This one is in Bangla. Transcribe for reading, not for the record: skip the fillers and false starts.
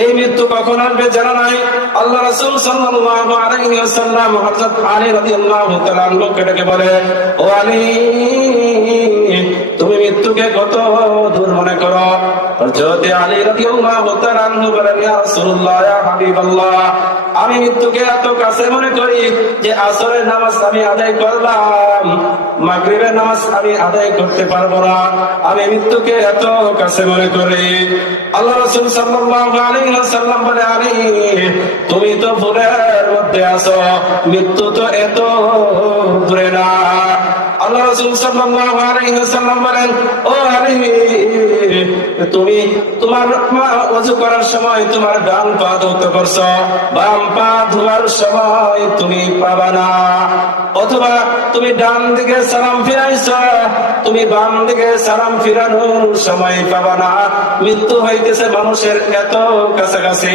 এই মৃত্যু কখন আসবে জানা নাই। আল্লাহ রাসূল সাল্লাল্লাহু আলাইহি ওয়াসাল্লাম হযরত আলী রাদিয়াল্লাহু তাআলা আনহুকে ডেকে বলে, ও আলী, তুমি মৃত্যুকে কত দূর মনে করো? হযরত আলী রাদিয়াল্লাহু তাআলা আনহু বলেন, ইয়া রাসূলুল্লাহ, ইয়া হাবিবাল্লাহ, আমি মৃত্যুকে এত কাছে মনে করি যে আসরের নামাজ আমি আদায় করলাম, মাগরিবের নামাজ আমি আদায় করতে পারবো না। আমি মৃত্যুকে এত কাছে মনে করি। আল্লাহ রাসূল সাল্লাল্লাহু আলাইহি ওয়াসাল্লাম বলে, আলী, তুমি তো ভুলের মধ্যে আছো, মৃত্যু তো এত দূরে না। আল্লাহ রাসূল সাল্লাল্লাহু আলাইহি ওয়াসাল্লাম বলেন, ও আলী, তুমি তোমার ওযু করার সময় তোমার ডান পা ধৌত করছো, বাম পা ধোয়ার সময় তুমি পাবা না। অথবা তুমি ডান দিকে সালাম ফিরাইছো, তুমি বাম দিকে সালাম ফিরানোর সময় পাবা না। মৃত্যু হইতেছে মানুষের এত কাছাকাছি।